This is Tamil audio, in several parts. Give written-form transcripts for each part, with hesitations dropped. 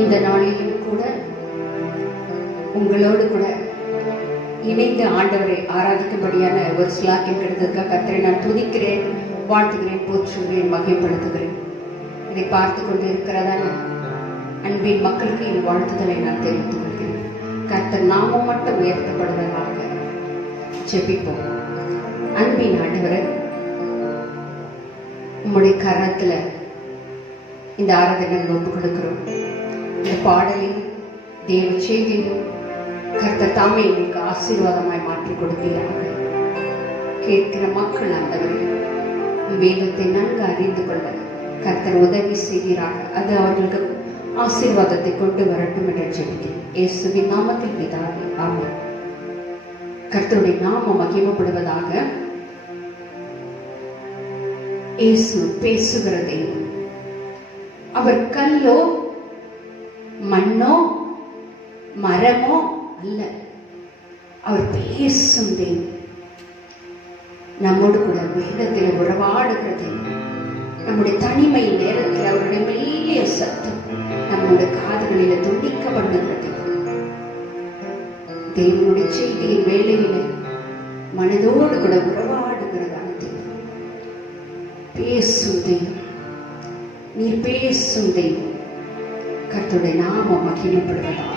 இந்த நாளிலும் கூட உங்களோடு கூட இணைந்து ஆண்டவரை ஆராதிக்கும்படியான ஒரு ஸ்லாக்கியம் கிடைத்ததுக்காக கர்த்தரை நான் துதிக்கிறேன், வாழ்த்துகிறேன், போற்றுகிறேன், மகிமைப்படுத்துகிறேன். இதை பார்த்து கொண்டு இருக்கிறதான அன்பின் மக்களுக்கு என் வாழ்த்துதலை நான் தெரிவித்துக் கொள்கிறேன். கர்த்தர் நாமம் மட்டும் உயர்த்தப்படுவதாக ஜெபிப்போம். அன்பின் ஆண்டவரை, உம்முடைய கரத்துல இந்த ஆராதனை ஒப்பு கொடுக்கிறோம். இந்த பாடலில் தேவ செய்தியும் கர்த்தர் தாமே எங்களுக்கு ஆசீர்வாதமாய் மாற்றி கொடுப்பீராக. கேட்கிற மக்கள் ஆண்டவரே வேதத்தை நன்கு அறிந்து கொள்ள கர்த்தர் உதவி செய்கிறார். அது அவர்களுக்கு ஆசீர்வாதத்தை கொண்டு வரட்டும் என்று ஜெபிக்கிறேன். இயேசுவின் நாமத்தில் பிதாவே, ஆமென். கர்த்தருடைய நாமம் மகிமைப்படுவதாக. இயேசு பேசுகிற தெய்வம். அவர் கல்லோ மண்ணோ மரமோ அல்ல, அவர் பேசும் தெய்வம். நம்மோடு கூட வேதத்தில் உறவாடுகிற தெய்வம். நம்முடைய தனிமை நேரத்தில் அவருடைய மெல்லிய சத்தம் நம்முடைய காதுகளில துண்டிக்க பண்ணுகிற தெய்வம். தேவனுடைய செய்தியின் வேலையில மனதோடு கூட உறவாடுகிறதான தெய்வம். பேசும் தெய்வம், நீர் பேசும் தெய்வம். கர்த்தருடைய நாமம் மகிமைப்படுவதாக.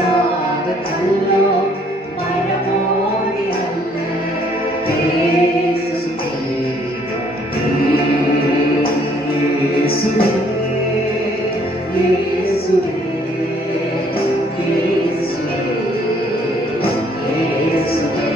பேசாத கல்லோ மரமோடி அல்ல, பேசும் இயேசுவே, இயேசுவே, இயேசுவே, இயேசுவே,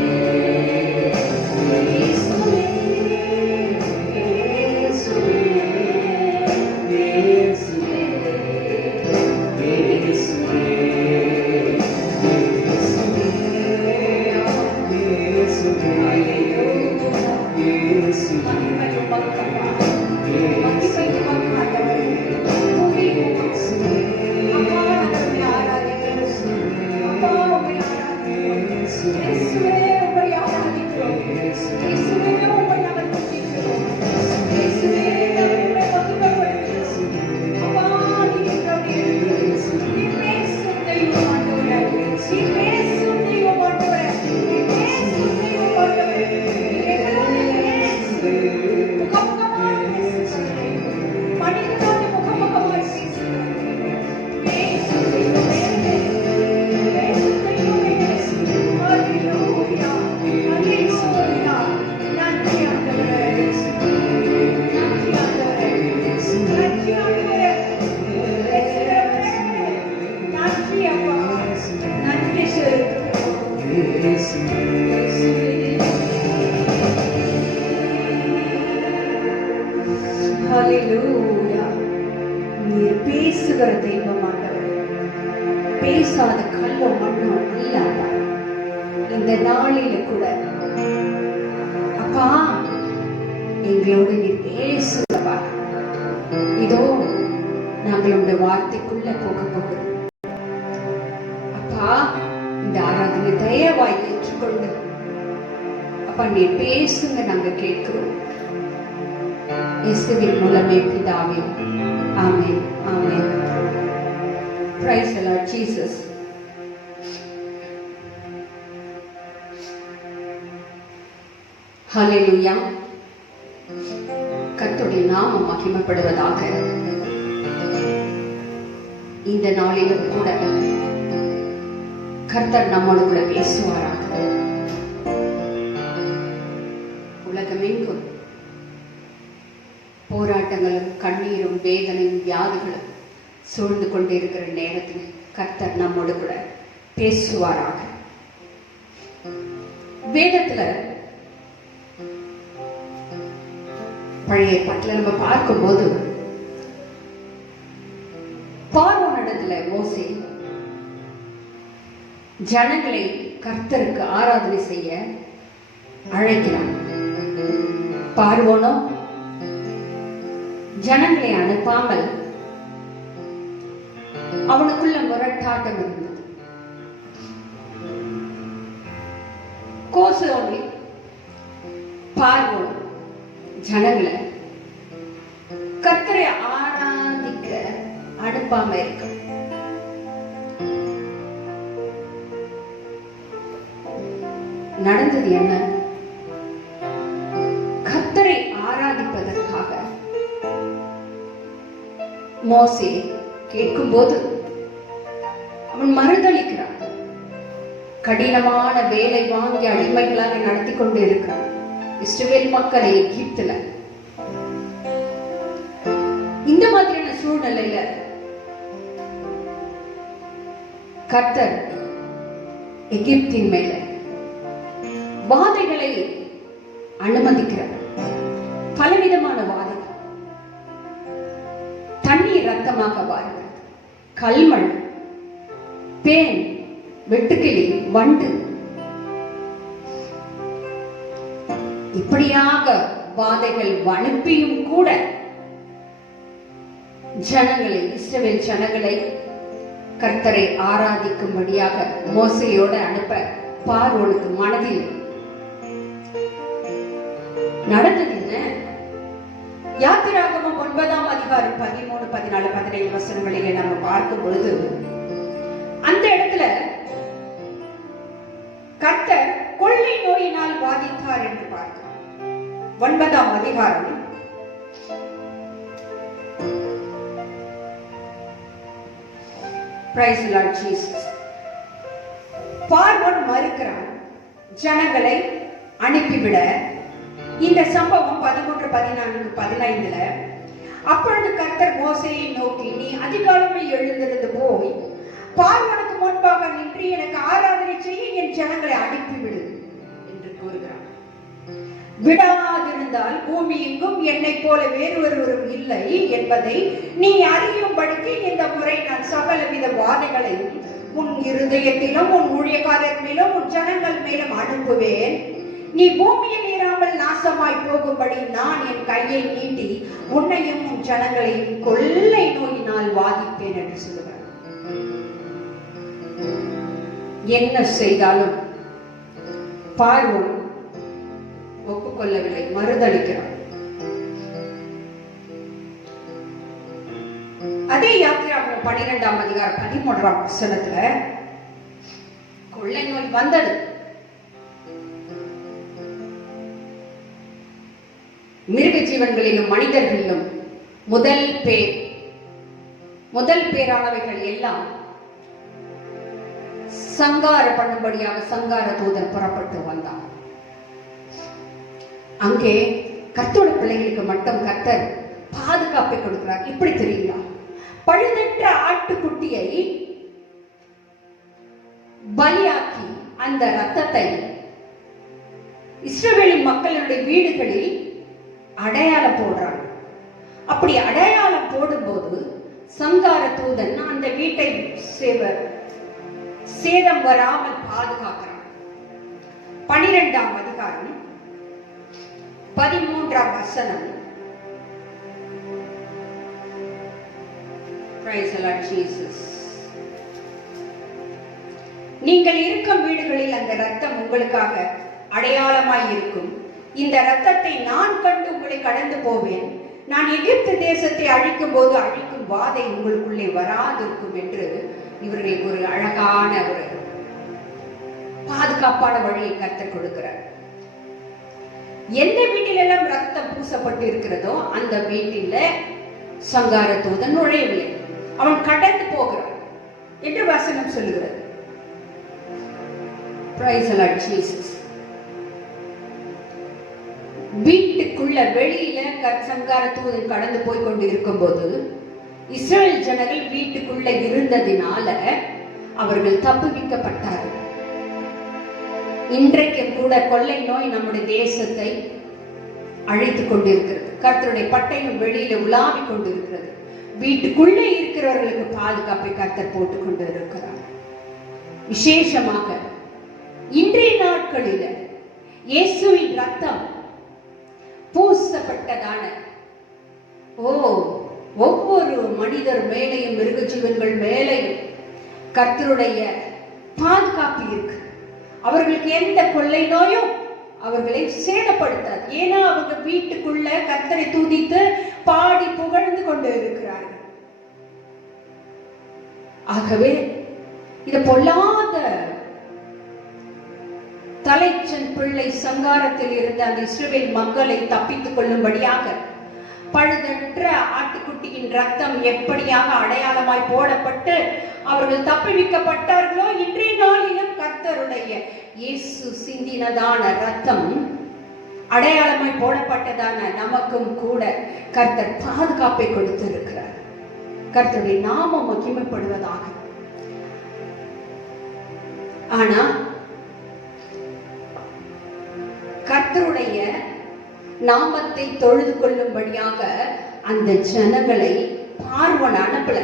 நீர் பேசுகிற தெய்வமானவர், பேசாத கல்லோ மண்ணோ இல்லாத இந்த நாளில கூட அப்பா எங்களோடு நீர் பேசுகிறவா. இதோ நாங்கள் உங்க வார்த்தைக்குள்ள போக போகிறோம். அப்பா இந்த ஆராதனை தயவாய் ஏற்றுக்கொண்டு அப்பா நீர் பேசுங்க, நாங்க கேட்கிறோம். இயேசுவின் மூலமே பிதாவே, ஆமென், ஆமென். Praise the Lord Jesus. Hallelujah. கர்த்தருடைய நாமம் மகிமைப்படுவதாக. இந்த நாளிலும் கூட கர்த்தர் நம்மோடு கூட பேசுவாராக. உலகமெங்கும் போராட்டங்களும் கண்ணீரும் வேதனையும் வியாதிகளும் சூழ்ந்து கொண்டிருக்கிற நேரத்தில் கர்த்தர் நம்மோடு கூட பேசுவாராக. வேதத்துல பழைய ஏற்பாட்டில் நம்ம பார்க்கும்போது பார்வோனிடத்துல மோசே ஜனங்களை கர்த்தருக்கு ஆராதனை செய்ய அழைக்கிறான். பார்வோனோ ஜனங்களை அனுப்பாமல் அவனுக்குள்ள முரட்டாட்டம் இருந்தது. கோசோனி பார்வோன் ஜனங்களை கர்த்தரை ஆராதிக்க அனுப்பாம இருக்க. நடந்தது என்ன? கர்த்தரை ஆராதிப்பதற்காக மோசே கேட்கும்போது அவன் மறுதளிக்கிறான். கடினமான வேலை வாங்கி அடிமைகளாக நடத்தி கொண்டு இருக்கிறான் இஸ்ரவேல் மக்களை எகிப்துல. இந்த மாதிரியான சூழ்நிலையில கர்த்தர் எகிப்தின் மேல வாதைகளை அனுமதிக்கிறார். பலவிதமான வாதைகள், தண்ணீர் ரத்தமாக மாறுகிறது, கல்மண், பேன், வெட்டுக்கிளி, வண்டு, இப்படியாக வாதைகள் அனுப்பியும் கூட ஜனங்களை, இஸ்ரவேல் ஜனங்களை கர்த்தரை ஆராதிக்கும்படியாக மோசையோடு அனுப்ப பார்வோனுக்கு மனதில் நடந்தது என்ன? யாத்திராகமம் 9ஆம் அதிகாரம் 13, 14, 17 வசனங்களிலே நம்ம பார்க்கும் பொழுது அந்த இடத்துல கர்த்தர் கொள்ளை நோயினால் பாதித்தார் என்று பார்க்கிறோம். 9ஆம் அதிகாரம் Praise the Lord Jesus. பார்வோன் மறுக்கிறான் ஜனங்களை அனுப்பிவிட. இந்த சம்பவம் 13, 14, 15. அப்பொழுது கர்த்தர் மோசேயை நோக்கி, நீ அதிகாலமே எழுந்திருந்து போய் பார்வோனுக்கு முன்பாக நின்று எனக்கு ஆராதனை செய்ய என் ஜனங்களை அனுப்பிவிடு என்று கூறுகிறார். விடாதிருந்தால் பூமி எங்கும் என்னை போல வேறு ஒருவரும் இல்லை என்பதை நீ அறியும்படிக்கு இந்த முறை நான் சகலவித வாதைகளையும் உன் இருதயத்திலும் உன் ஊழியக்காரர் மேலும் உன் ஜனங்கள் மேலும் அனுப்புவேன். நீ பூமியில் இராமல் நாசமாய் போகும்படி நான் என் கையை நீட்டி உன்னையும் உன் ஜனங்களையும் கொள்ளை நோயினால் வாதிப்பேன் என்று சொல்லுகிறார். என்ன செய்தாலும் பார்வோன் ஒப்புக்கொள்ளவில்லை, மறுதளிக்கிறார். அதே யாத்திராகமம் 12ஆம் அதிகாரம் 13ஆம் வசனத்துல கொள்ளை நோய் வந்தது. மிருக ஜீவன்களிலும் மனிதர்களிலும் முதல் பேரானவைகள் எல்லாம் சங்கார பண்ணும்படியாக சங்கார தூதன் புறப்பட்டு வந்தான். அங்கே கர்த்தருடைய பிள்ளைகளுக்கு மட்டும் கர்த்தர் பாதுகாப்பை கொடுக்கிறார். இப்படி தெரியுங்களா? பழுதற்ற ஆட்டுக்குட்டியை பலியாக்கி அந்த ரத்தத்தை இஸ்ரவேலின் மக்களுடைய வீடுகளில் அடையாளம் போடுறாங்க. அப்படி அடையாளம் போடும்போது சங்கார தூதன் அந்த வீட்டை சேதம் வராமல் பாதுகாக்கிறான். 12ஆம் அதிகாரம் 13ஆம் வசனம். Praise the Lord Jesus. நீங்கள் இருக்கும் வீடுகளில் அந்த ரத்தம் உங்களுக்காக அடையாளமாய் இருக்கும். இந்த ரத்தத்தை நான் கண்டு உங்களை கடந்து போவேன். நான் எகிப்து தேசத்தை அழிக்கும் போது அழிக்கும் வாதை உங்களுக்குள்ளே வராதிருக்கும் என்று இவர்களுக்கு ஒரு அழகான ஒரு பாதுகாப்பான வழியை கர்த்தர் கொடுக்கிறார். எந்த வீட்டிலெல்லாம் ரத்தம் பூசப்பட்டு இருக்கிறதோ அந்த வீட்டில சங்கார தூதன் நுழையவில்லை, அவன் கடந்து போகிறான் என்று வசனம் சொல்லுகிறது. Praise the Lord Jesus. வீட்டுக்குள்ள வெளியில சங்கார தூதன் கடந்து போய் கொண்டு இருக்கும் போது இஸ்ரவேல் ஜனங்கள் வீட்டுக்குள்ள இருந்ததினால அவர்கள் தப்புவிக்கப்பட்டார்கள். இன்றைக்கு கூட கொள்ளை நோய் நம்முடைய தேசத்தை அழைத்துக் கொண்டிருக்கிறது. கர்த்தருடைய பட்டயம் வெளியில உலாவிக் கொண்டிருக்கிறது. வீட்டுக்குள்ளே இருக்கிறவர்களுக்கு பாதுகாப்பை கர்த்தர் போட்டுக் கொண்டு இருக்கிறார். விசேஷமாக இன்றைய நாட்களில் இயேசுவின் ரத்தம் பூசப்பட்டதான ஒவ்வொரு மனிதர் மேலையும் மிருக ஜீவன்கள் மேலையும் கர்த்தருடைய பாதுகாப்பு இருக்கு. அவர்களுக்கு எந்த கொள்ளை நோயும் அவர்களை சேதப்படுத்தாது. ஏன்னா அவங்க வீட்டுக்குள்ள கர்த்தரை துதித்து பாடி புகழ்ந்து கொண்டு இருக்கிறார்கள். ஆகவே இது பொல்லாத தலைச்சன் பிள்ளை சங்காரத்தில் இருந்த அந்த இஸ்ரவேல் மக்களை தப்பித்துக் கொள்ளும்படியாக பழுதற்ற ஆட்டுக்குட்டியின் ரத்தம் எப்படியாக அடையாளமாய் போடப்பட்டு அவர்கள் தப்பிவிக்கப்பட்டார்களோ இன்றைய நாளிலும் கர்த்தருடைய இயேசு சிந்தினதான ரத்தம் அடையாளமாய் போடப்பட்டதான நமக்கும் கூட கர்த்தர் பாதுகாப்பை கொடுத்திருக்கிறார். கர்த்தருடைய நாமம் மகிமைப்படுவதாக. ஆனா கர்த்தருடைய நாமத்தை தொழுது கொள்ளும்படியாக அந்த ஜனங்களை பார்வோன் அனுப்பல.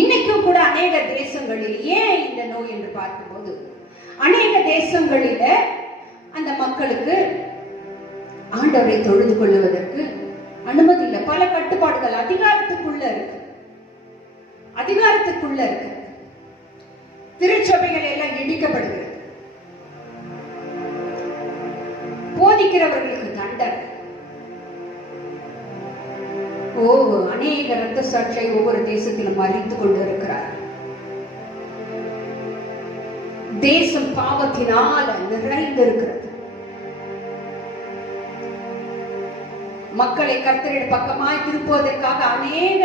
இன்னைக்கும் கூட அநேக தேசங்களில் ஏன் இந்த நோய் என்று பார்க்கும்போது அநேக தேசங்களில அந்த மக்களுக்கு ஆண்டவரை தொழுது கொள்ளுவதற்கு அனுமதி இல்லை. பல கட்டுப்பாடுகள் அதிகாரத்துக்குள்ள இருக்கு. திருச்சபைகள் எல்லாம் இடிக்கப்படுகிறது. போதிக்கிறவர்களுக்கு தண்டனை. அநேக ரத்த சாட்சியை ஒவ்வொரு தேசத்திலும் அறிந்து கொண்டு இருக்கிறார். தேசம் பாவத்தினால் நிறைந்து இருக்கிறது. மக்களை கர்த்தரின் பக்கமாய் திருப்புவதற்காக அநேக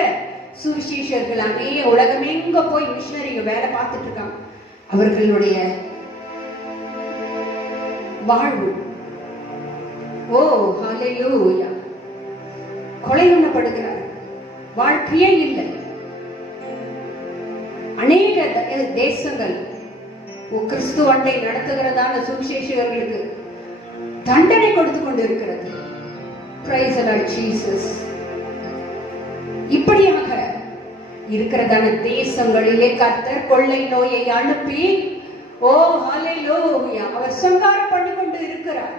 சுவிசேஷர்கள் அநேக உலகமெங்க போய் மிஷனரிங்க வேலை பார்த்துட்டு இருக்காங்க. அவர்களுடைய வாழ்வு. ஓ ஹல்லேலூயா. கொலை பண்ணப்படுகிறார், வாழ்க்கையே இல்லை. அநேக தேசங்கள் கிறிஸ்து அண்டை நடத்துகிறதான சுவிசேஷகர்களுக்கு தண்டனை கொடுத்து கொண்டிருக்கிறது. Price the Lord Jesus. இப்படியாக இருக்கிறதான தேசங்களிலே கர்த்தர் கொள்ளை நோயை அனுப்பி, ஓ ஹல்லேலூயா, அவர் சங்காரம் பண்ணி கொண்டு இருக்கிறார்.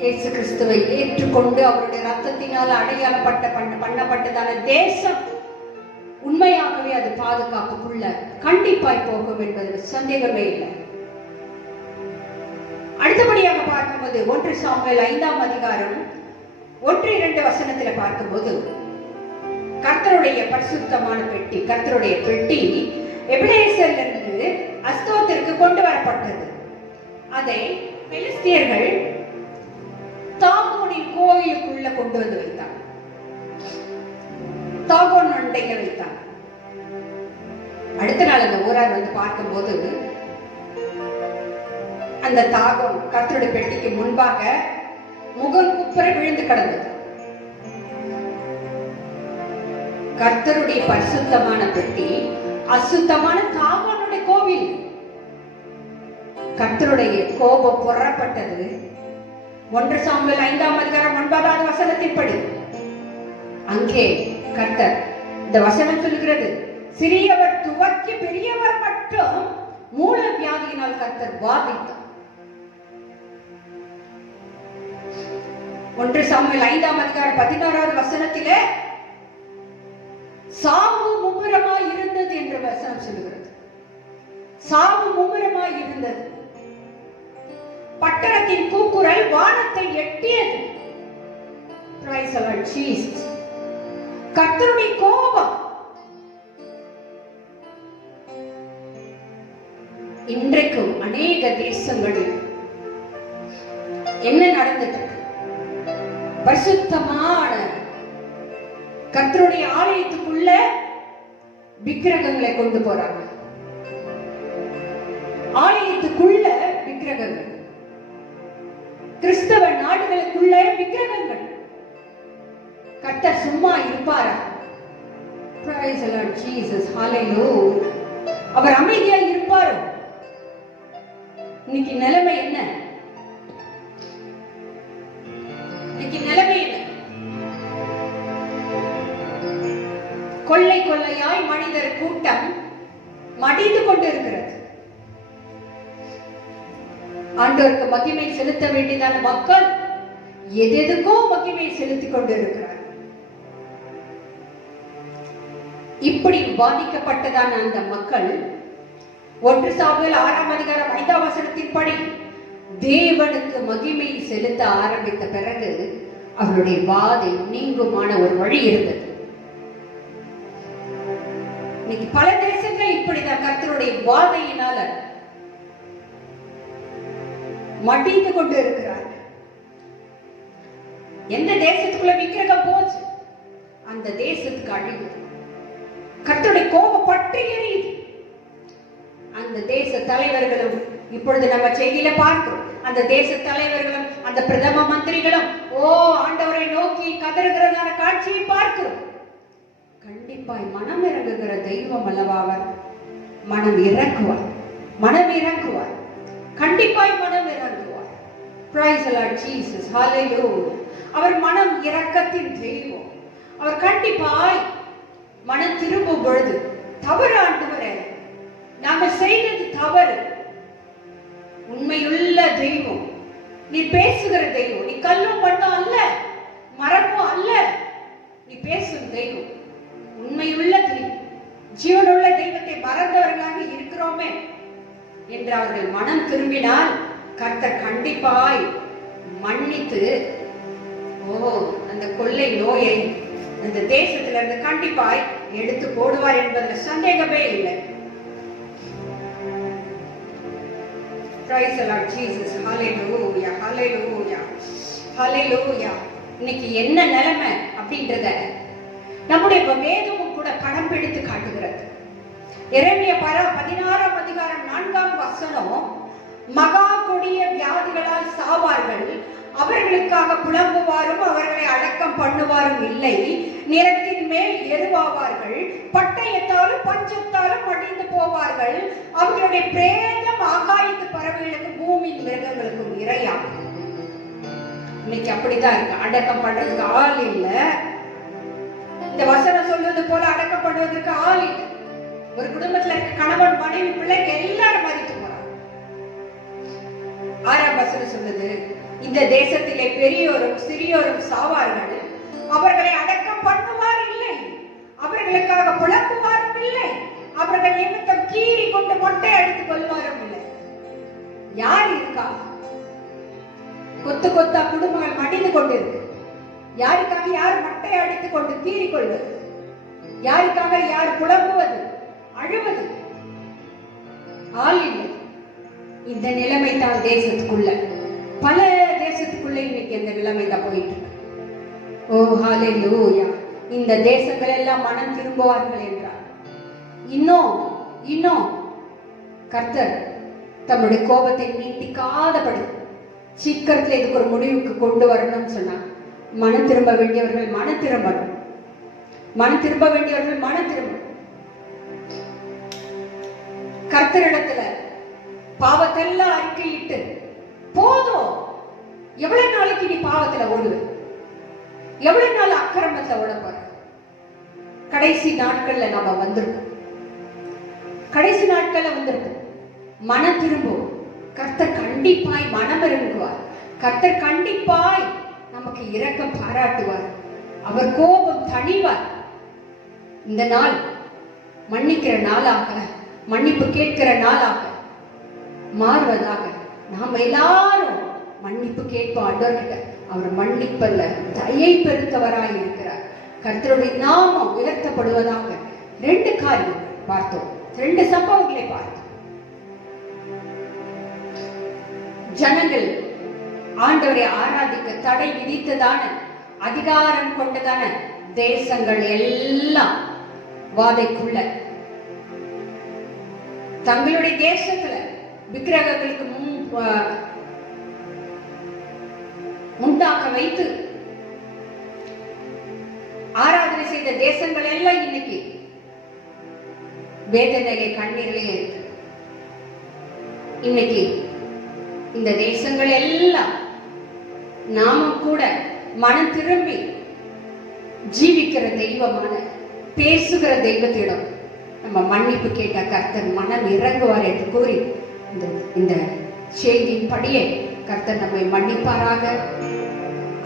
இயேசு கிறிஸ்துவை ஏற்றுக்கொண்டு அவருடைய ரத்தத்தினால் அடையாளப்பட்ட பண்ணப்பட்டதான தேசம் உண்மையாகவே அது பாதுகாப்புக்குள்ள கண்டிப்பாய் போகும் என்பதில் சந்தேகமே இல்லை. அடுத்தபடியாக பார்க்கும்போது 1 சாமுவேல் 5ஆம் அதிகாரம் 1-2 வசனத்துல பார்க்கும்போது, கர்த்தருடைய பரிசுத்தமான பெட்டி, கர்த்தருடைய பெட்டி எபிரேயரிலிருந்து அஸ்தோத்திற்கு கொண்டு வரப்பட்டது. அதை பெலிஸ்தியர்கள் தாகோனின் கோயிலுக்குள்ள கொண்டு வந்து வைத்தார். தாகோன் அண்டையில வைத்தார். அடுத்த நாள் அந்த ஊரார் வந்து பார்க்கும்போது அந்த தாகம் கர்த்தருடைய பெட்டிக்கு முன்பாக முகம் குப்புற விழுந்து கிடந்தது. கர்த்தருடைய பரிசுத்தமான பெட்டி அசுத்தமான தாகோனுடைய கோவில். கர்த்தருடைய கோபம் புறப்பட்டது. 1 சாமுவேல் 5ஆம் அதிகாரம் 9வது வசனத்தின்படி அங்கே கர்த்தர் இந்த வசனம் சொல்லுகிறது, சிறியவர் துவக்கி பெரியவர் மட்டும் மூல வியாதியினால் கர்த்தர் வாதித்தார். 1 சாமுவேல் 5ஆம் அதிகாரம் 16வது வசனத்திலே சாவு மும்முரமாய் இருந்தது என்று வசனம் சொல்லுகிறது. சாவு மும்முரமாய் இருந்தது. பட்டணத்தின் கூக்குரல் வானத்தை எட்டியது. Price the Lord Jesus. கர்த்தருடைய கோபம். இன்றைக்கும் அநேக தேசங்களில் என்ன நடந்துட்டு இருக்கு? பரிசுத்தமான கர்த்தருடைய ஆலயத்துக்குள்ள விக்கிரகங்களை கொண்டு போறாங்க. ஆலயத்துக்குள்ள விக்கிரகங்கள், கிறிஸ்தவ நாடுகளுக்குள்ள விக்கிரகங்கள். கர்த்தர் சும்மா இருப்பாரா? Praise the Lord Jesus. Hallelujah. அவர் அமைதியா இருப்பாரோ? இன்னைக்கு நிலைமை என்ன? இன்னைக்கு நிலைமை என்ன? கொள்ளை கொள்ளையாய் மனிதர் கூட்டம் மடிந்து கொண்டிருக்கிறது. ஆண்டவருக்கு மகிமை செலுத்த வேண்டியதான மக்கள் எதெதுக்கோ மகிமை செலுத்திக் கொண்டிருக்கிறார். இப்படி பாதிக்கப்பட்டதான அந்த மக்கள் 1 சாமுவேல் 6ஆம் அதிகாரம் 5ஆம் வசனத்தின்படி தேவனுக்கு மகிமை செலுத்த ஆரம்பித்த பிறகு அவருடைய வாதை நீங்குமான ஒரு வழி இருந்தது. இன்னைக்கு பல தேசங்கள் இப்படிதான் கர்த்தருடைய வாதையினால மடிந்து கொண்டு இருக்கிறார். எந்த தேசத்துக்குள்ள விக்கிரகம் போச்சு அந்த தேசத்துக்கு அழிவு. கர்த்தருடைய கோபம் பற்றி எரியுது. அந்த தேச தலைவர்களும் இப்பொழுது நம்ம செய்தியில பார்க்கிறோம். அந்த தேச தலைவர்களும் அந்த பிரதம மந்திரிகளும் ஓ ஆண்டவரை நோக்கி கதறுகிறதான காட்சியை பார்க்கிறோம். கண்டிப்பாய் மனம் இறங்குகிற தெய்வம் அல்லவா அவர். மனம் இறக்குவார், மனம் இறக்குவார், கண்டிப்பாய் மனம் இறங்குவார். Praise the Lord Jesus. Hallelujah. அவர் மனம் இரக்கத்தின் தெய்வம். அவர் கண்டிப்பாய் மனம் திரும்பும் பொழுது தவறு ஆண்டவரே நாங்கள் செய்தது தவறு, உண்மையுள்ள தெய்வம், நீ பேசுகிற தெய்வம், நீ கல்லும் மண்ணும் அல்ல, மரமும் அல்ல, நீ பேசும் தெய்வம், உண்மையுள்ள தெய்வம், ஜீவனுள்ள தெய்வத்தை மறந்தவர்களாக இருக்கிறோமே என்று அவர்கள் மனம் திரும்பினால் கர்த்தர் கண்டிப்பாய் மன்னித்து அந்த கொள்ளை நோயை அந்த தேசத்திலிருந்து கண்டிப்பாய் எடுத்து போடுவார் என்பதில் சந்தேகமே இல்லை. Praise the Lord Jesus. Hallelujah. Hallelujah. Hallelujah. இன்னைக்கு என்ன நிலைமை அப்படின்றத நம்முடைய வேதமும் கூட படம் பிடித்து காட்டுகிறது. எரேமியா 16ஆம் அதிகாரம் 4ஆம் வசனம் மகா கொடிய வியாதிகளால் சாவார்கள். அவர்களுக்காக புலம்புவாரும் அவர்களை அடக்கம் பண்ணுவாரும் இல்லை. நிலத்தின் மேல் எருவாவார்கள். பட்டயத்தாலும் பஞ்சத்தாலும் மடிந்து போவார்கள். அவர்களுடைய பிரேதம் ஆகாயத்து பறவைகளுக்கும் பூமியின் மிருகங்களுக்கும் இரையாகும். இன்னைக்கு அப்படிதான் இருக்கு. அடக்கம் பண்றதுக்கு ஆள் இல்ல. இந்த வசனம் சொல்வது போல அடக்கம் பண்ணுவதற்கு ஆள் இல்லை. ஒரு குடும்பத்துல இருக்க கணவன், மனைவி, பிள்ளைங்க எல்லாரும் மதித்து போறாங்க. 6ஆம் வசனம் சொல்லுது, இந்த தேசத்திலே பெரியோரும் சிறியோரும் சாவார்கள். அவர்களை அடக்கம் பண்ணுவார் இல்லை. அவர்களுக்காக புலம்புவாரும் இல்லை. அவர்கள் நிமித்தம் கீறி கொண்டு மொட்டை அடித்துக் கொள்வாரும் இல்லை. யார் இருக்கா? கொத்து கொத்தா குடும்பங்கள் மடிந்து கொண்டிருக்கு. யாருக்காக யார் மொட்டை அடித்துக் கொண்டு கீறி கொள்வது? யாருக்காக யார் புலம்புவது, அழுவது? ஆள் இல்லை. இந்த நிலைமை தான் தேசத்துக்குள்ள, பல தேசத்துக்குள்ள இன்னைக்கு இந்த நிலைமை தான் போயிட்டு இருக்கு. ஓ ஹல்லேலூயா! இந்த தேசங்கள் எல்லாம் மனம் திரும்புவார்கள் என்றார். இன்னும் கர்த்தர் தம்முடைய கோபத்தை நீட்டிக்காதபடி சீக்கிரத்தில் இதுக்கு ஒரு முடிவுக்கு கொண்டு வரணும்னு சொன்னார். மனம் திரும்ப வேண்டியவர்கள் மனம் திரும்பணும். மனம் திரும்ப வேண்டியவர்கள் மனம் திரும்பணும். கர்த்தரிடத்துல பாவத்தெல்லாம் அறிக்கையிட்டு, போதும், எவ்வளவு நாளைக்கு நீ பாவத்துல ஓடுவ? எவ்வளவு நாள் அக்கிரமத்தை ஓட போற? கடைசி நாட்கள்ல நாம வந்திருக்கோம். கடைசி நாட்கள்ல வந்திருக்கோம். மனம் திரும்பும். கர்த்தர் கண்டிப்பாய் மனம் இறங்குவார். கர்த்தர் கண்டிப்பாய் நமக்கு இரக்கம் பாராட்டுவார். அவர் கோபம் தணிவார். இந்த நாள் மன்னிக்கிற நாளாக, மன்னிப்பு கேட்கிற நாளாக மாறுவதாக நாம் எல்லாரும் மன்னிப்பு கேட்போம் ஆண்டவர்கிட்ட. அவர் மன்னிப்பல்ல தயை பெருத்தவராய் இருக்கிறார். கர்த்தருடைய நாமம் உயர்த்தப்படுவதாக. 2 காரியம் பார்த்தோம். 2 சம்பவங்களை பார்த்தோம். ஜனங்கள் ஆண்டவரை ஆராதிக்க தடை விதித்ததான, அதிகாரம் கொண்டதான தேசங்கள் எல்லாம் வாதைக்குள்ள, தங்களுடைய தேசத்துல விக்கிரகங்களுக்கு முண்டாக்க வைத்து ஆராதனை செய்த தேசங்கள் எல்லாம் இன்னைக்கு வேதனையை கண்ணீரிலே இருக்கு. இன்னைக்கு இந்த தேசங்கள் எல்லாம் நாமும் கூட மனம் திரும்பி ஜீவிக்கிற தெய்வமான, பேசுகிற தெய்வத்திடம் நம்ம மன்னிப்பு கேட்ட கர்த்தர் மனம் இறங்குவார் என்று கூறி இந்த செய்தியின் படியே கர்த்தர் நம்மை மன்னிப்பாராக,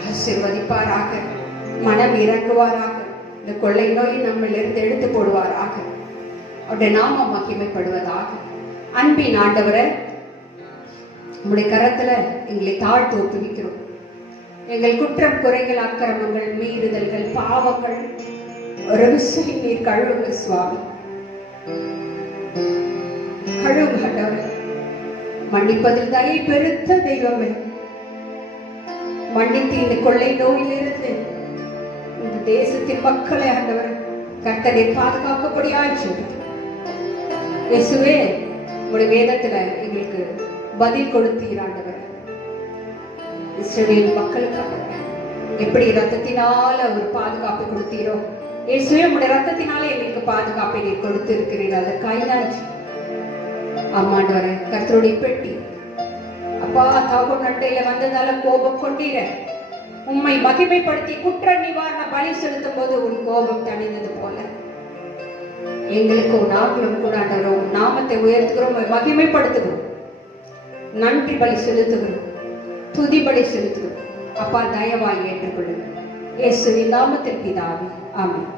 ஆசீர்வதிப்பாராக, மனம் இறங்குவாராக, இந்த கொள்ளை நோய் நம்மிலிருந்து எடுத்து போடுவாராக, அவருடைய நாமம் மகிமைப்படுவதாக. அன்பின் ஆண்டவரை, உங்களுடைய கரத்துல எங்களை தாழ்த்து ஒப்புவிக்கிறோம். எங்கள் குற்றம், குறைகள், அக்கிரமங்கள், மீறுதல்கள், பாவங்கள் ஒரு விசை நீர் கழுவுங்க சுவாமி. கழுவுங்க ஆண்டவரே. மன்னிப்பதில் தயை பெருத்த தெய்வமே, மன்னித்து இந்த கொள்ளை நோயிலிருந்து இந்த தேசத்தின் மக்களை ஆண்டவர் கர்த்தரை பாதுகாக்கப்படியாச்சு. இயேசுவே, உங்களுடைய வேதத்துல எங்களுக்கு பதில் கொடுத்தீர் ஆண்டவர். இஸ்ரவேல் மக்களுக்காக எப்படி ரத்தத்தினால ஒரு பாதுகாப்பை கொடுத்தீரோ, இயேசுவே உங்களுடைய ரத்தத்தினால எங்களுக்கு பாதுகாப்பை நீர் கொடுத்து இருக்கிறீர். அதை கைதாச்சு ஆமாண்டவர. கர்த்தருடைய பெட்டி அப்பா தாகு நண்டையில வந்ததால கோபம் கொண்டீர, உம்மை மகிமைப்படுத்தி குற்ற நிவாரண பலி செலுத்தும் போது உன் கோபம் தணிந்தது போல எங்களுக்கும் நாங்களும் கூட ஆண்டவரும் நாமத்தை உயர்த்துகிறோம், மகிமைப்படுத்துகிறோம், நன்றி பலி செலுத்துகிறோம், துதி பலி செலுத்துகிறோம். அப்பா தயவாய் ஏற்றுக்கொள்ளுங்கள். இயேசுவின் நாமத்தில் பிதாவே, ஆமென்.